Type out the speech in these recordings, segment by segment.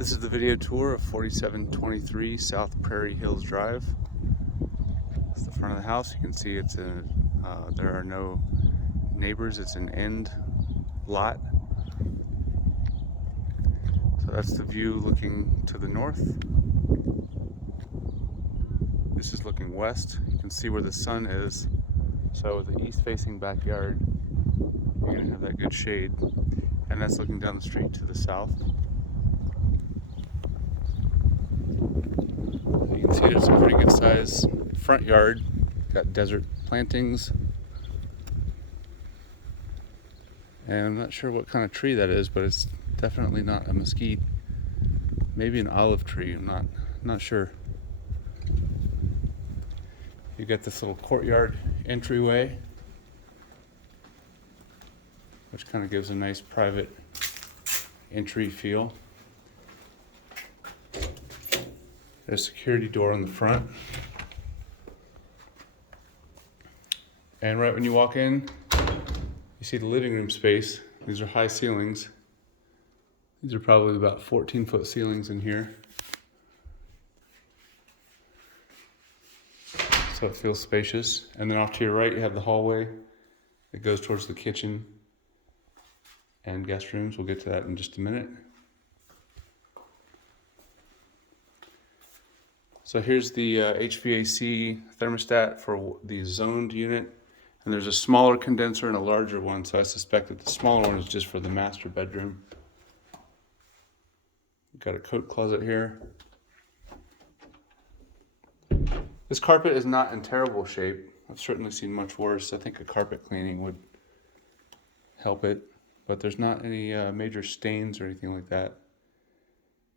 This is the video tour of 4723 South Prairie Hills Drive. It's the front of the house. You can see there are no neighbors. It's an end lot. So that's the view looking to the north. This is looking west. You can see where the sun is. So the east-facing backyard, you're going to have that good shade. And that's looking down the street to the south. You can see there's a pretty good size front yard. Got desert plantings. And I'm not sure what kind of tree that is, but it's definitely not a mesquite. Maybe an olive tree, I'm not sure. You got this little courtyard entryway, which kind of gives a nice private entry feel. There's a security door on the front. And right when you walk in, you see the living room space. These are high ceilings. These are probably about 14-foot ceilings in here. So it feels spacious. And then off to your right, you have the hallway that goes towards the kitchen and guest rooms. We'll get to that in just a minute. So here's the HVAC thermostat for the zoned unit. And there's a smaller condenser and a larger one, so I suspect that the smaller one is just for the master bedroom. We've got a coat closet here. This carpet is not in terrible shape. I've certainly seen much worse. I think a carpet cleaning would help it, but there's not any major stains or anything like that.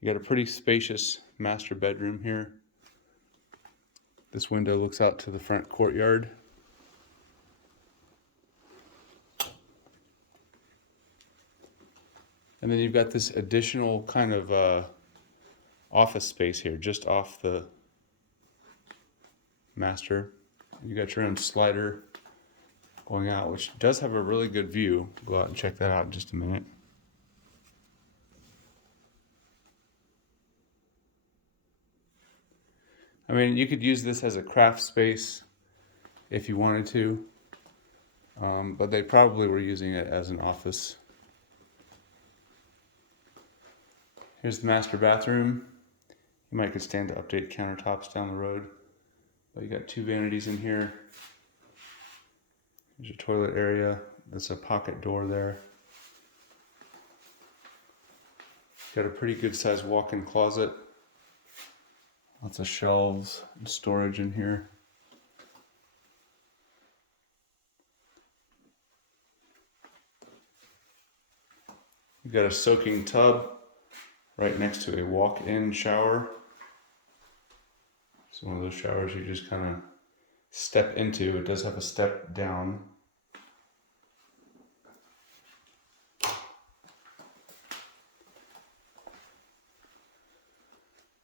You got a pretty spacious master bedroom here. This window looks out to the front courtyard. And then you've got this additional kind of office space here, just off the master. You got your own slider going out, which does have a really good view. Go out and check that out in just a minute. I mean, you could use this as a craft space if you wanted to, but they probably were using it as an office. Here's the master bathroom. You might could stand to update countertops down the road. But you got two vanities in here. There's your toilet area. There's a pocket door there. Got a pretty good sized walk-in closet. Lots of shelves and storage in here. You got a soaking tub right next to a walk-in shower. It's one of those showers you just kind of step into. It does have a step down.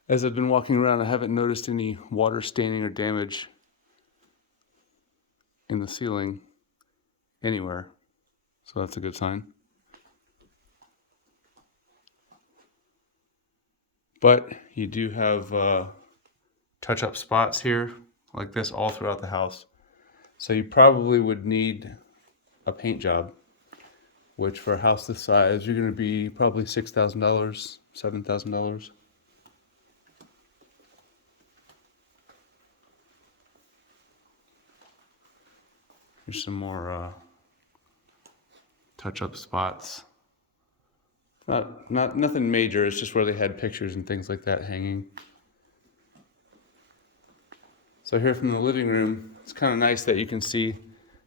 As I've been walking around, I haven't noticed any water staining or damage in the ceiling anywhere. So that's a good sign. But you do have touch-up spots here like this all throughout the house. So you probably would need a paint job, which for a house this size, you're going to be probably $6,000, $7,000. Here's some more touch-up spots. Nothing major. It's just where they had pictures and things like that hanging. So here from the living room, it's kind of nice that you can see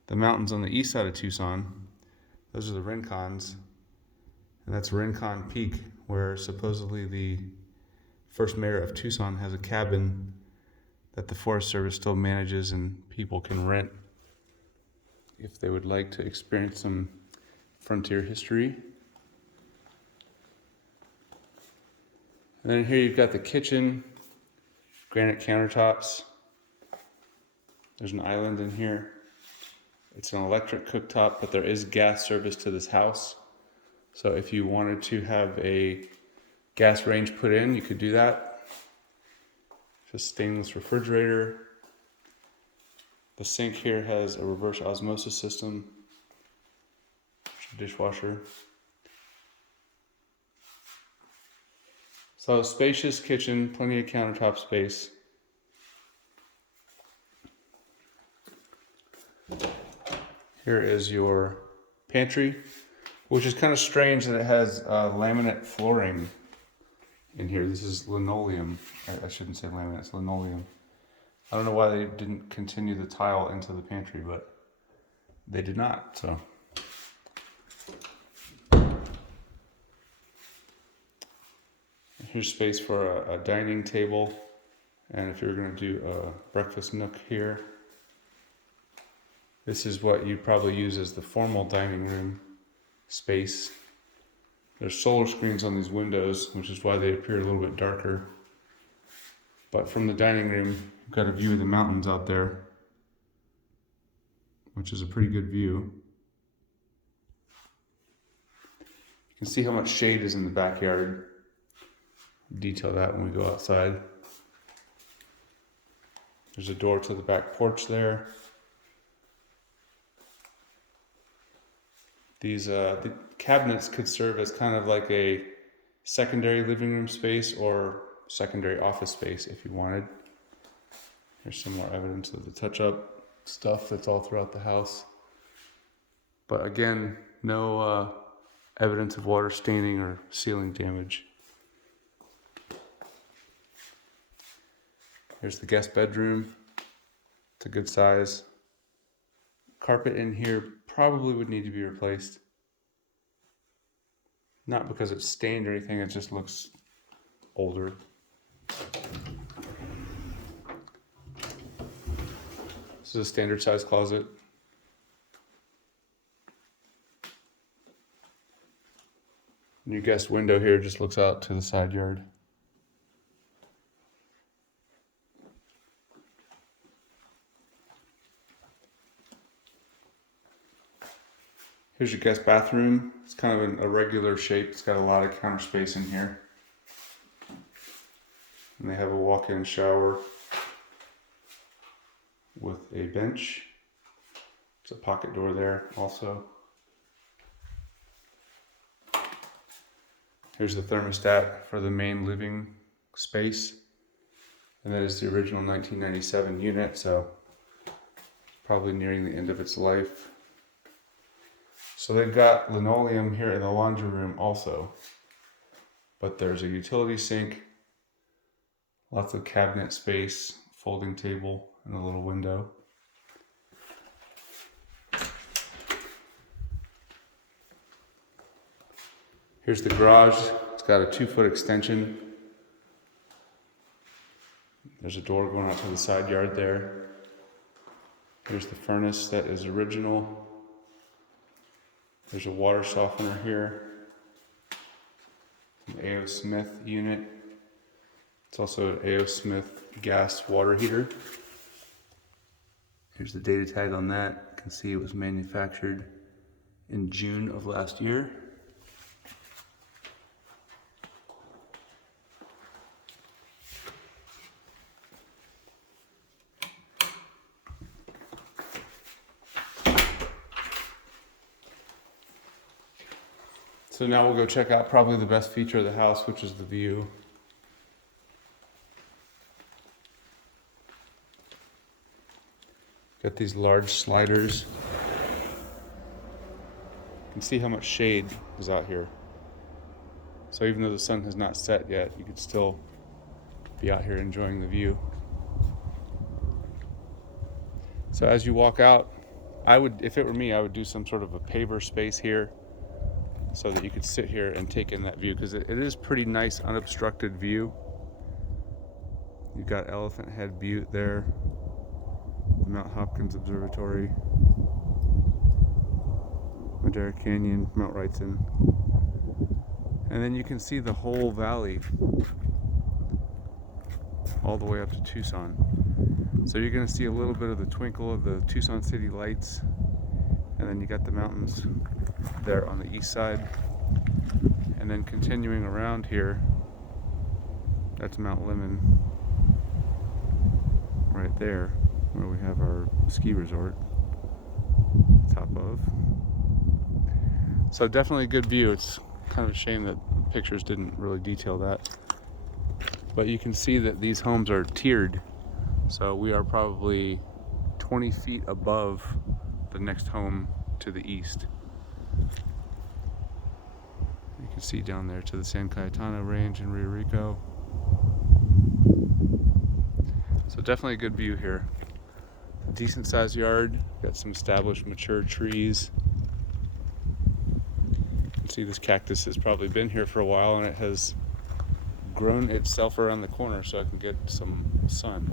the mountains on the east side of Tucson. Those are the Rincons, and that's Rincon Peak, where supposedly the first mayor of Tucson has a cabin that the Forest Service still manages and people can rent if they would like to experience some frontier history. And then here you've got the kitchen, granite countertops. There's an island in here. It's an electric cooktop, but there is gas service to this house. So if you wanted to have a gas range put in, you could do that. Just stainless refrigerator. The sink here has a reverse osmosis system. Dishwasher. So spacious kitchen, plenty of countertop space. Here is your pantry, which is kind of strange that it has laminate flooring in here. This is linoleum. I shouldn't say laminate, it's linoleum. I don't know why they didn't continue the tile into the pantry, but they did not, so. Here's space for a dining table, and if you're going to do a breakfast nook here, this is what you probably use as the formal dining room space. There's solar screens on these windows, which is why they appear a little bit darker. But from the dining room, you've got a view of the mountains out there, which is a pretty good view. You can see how much shade is in the backyard. Detail that when we go outside. There's a door to the back porch there. These the cabinets could serve as kind of like a secondary living room space or secondary office space if you wanted. Here's some more evidence of the touch-up stuff that's all throughout the house. But again, no evidence of water staining or ceiling damage. Here's the guest bedroom. It's a good size. Carpet in here probably would need to be replaced. Not because it's stained or anything, it just looks older. This is a standard size closet. New guest window here just looks out to the side yard. Here's your guest bathroom. It's kind of an irregular shape. It's got a lot of counter space in here. And they have a walk-in shower with a bench. There's a pocket door there also. Here's the thermostat for the main living space. And that is the original 1997 unit, so probably nearing the end of its life. So they've got linoleum here in the laundry room also, but there's a utility sink, lots of cabinet space, folding table, and a little window. Here's the garage. It's got a 2-foot extension. There's a door going out to the side yard there. Here's the furnace that is original. There's a water softener here, an A.O. Smith unit. It's also an A.O. Smith gas water heater. Here's the data tag on that. You can see it was manufactured in June of last year. So now we'll go check out probably the best feature of the house, which is the view. Got these large sliders. You can see how much shade is out here. So even though the sun has not set yet, you could still be out here enjoying the view. So as you walk out, if it were me, I would do some sort of a paver space here, so that you could sit here and take in that view, because it is pretty nice unobstructed view. You've got Elephant Head Butte there, the Mount Hopkins Observatory, Madera Canyon, Mount Wrightson, and then you can see the whole valley all the way up to Tucson. So you're going to see a little bit of the twinkle of the Tucson city lights, and then you got the mountains there on the east side, and then continuing around here That's Mount Lemon right there, where we have our ski resort top of. So definitely a good view. It's kind of a shame that pictures didn't really detail that. But you can see that these homes are tiered. So we are probably 20 feet above the next home to the east. You can see down there to the San Cayetano Range in Rio Rico. So definitely a good view here. A decent sized yard, got some established mature trees. You can see this cactus has probably been here for a while, and it has grown itself around the corner so I can get some sun.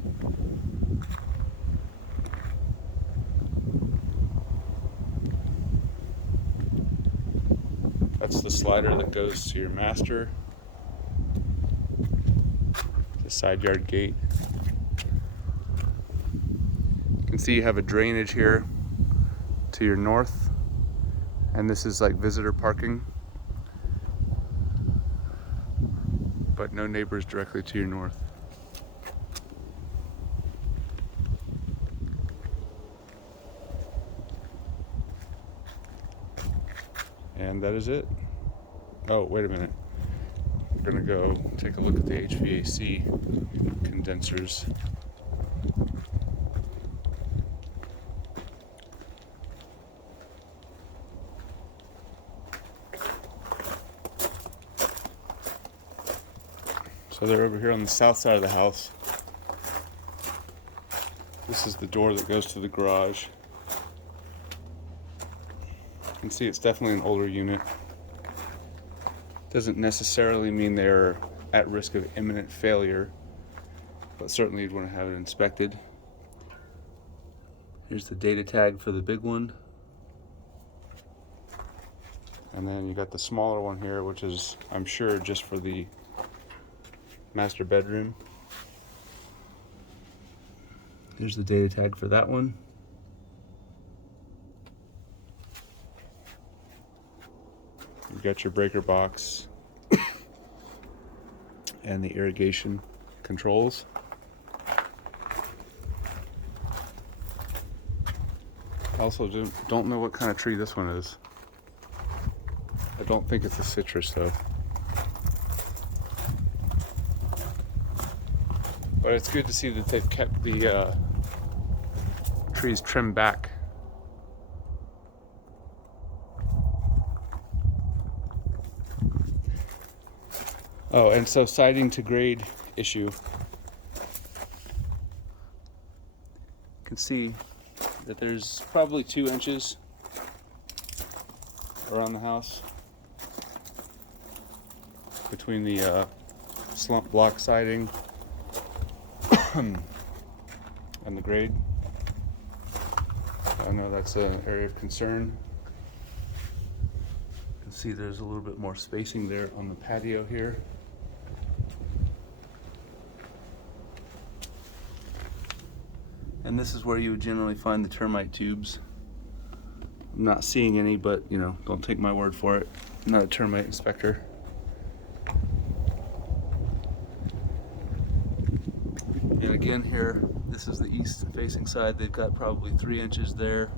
That's the slider that goes to your master. The side yard gate. You can see you have a drainage here to your north, and this is like visitor parking, but no neighbors directly to your north. And that is it. Oh, wait a minute. We're gonna go take a look at the HVAC condensers. So they're over here on the south side of the house. This is the door that goes to the garage. You can see it's definitely an older unit. Doesn't necessarily mean they're at risk of imminent failure, but certainly you'd want to have it inspected. Here's the data tag for the big one. And then you got the smaller one here, which is, I'm sure, just for the master bedroom. Here's the data tag for that one. You've got your breaker box and the irrigation controls. I also don't know what kind of tree this one is. I don't think it's a citrus though. But it's good to see that they've kept the trees trimmed back. Oh, and so siding to grade issue. You can see that there's probably 2 inches around the house between the slump block siding and the grade. I know that's an area of concern. You can see there's a little bit more spacing there on the patio here. And this is where you would generally find the termite tubes. I'm not seeing any, but you know, don't take my word for it. I'm not a termite inspector. And again here, this is the east facing side. They've got probably 3 inches there.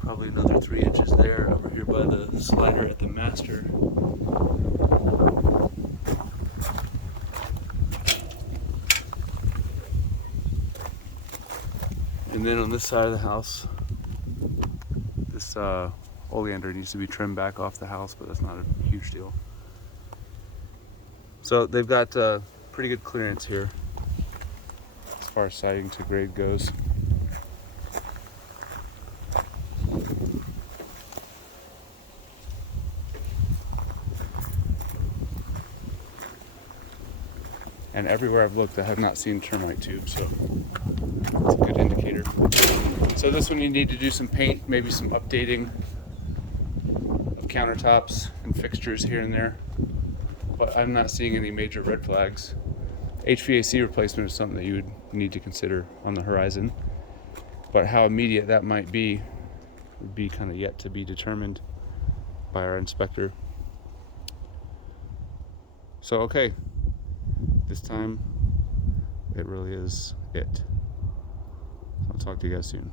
Probably another 3 inches there over here by the slider at the master. And then on this side of the house, this oleander needs to be trimmed back off the house, but that's not a huge deal. So they've got pretty good clearance here as far as siding to grade goes. And everywhere I've looked, I have not seen termite tubes, so that's a good indicator. So this one you need to do some paint, maybe some updating of countertops and fixtures here and there. But I'm not seeing any major red flags. HVAC replacement is something that you would need to consider on the horizon, but how immediate that might be would be kind of yet to be determined by our inspector. So okay, this time it really is it. I'll talk to you guys soon.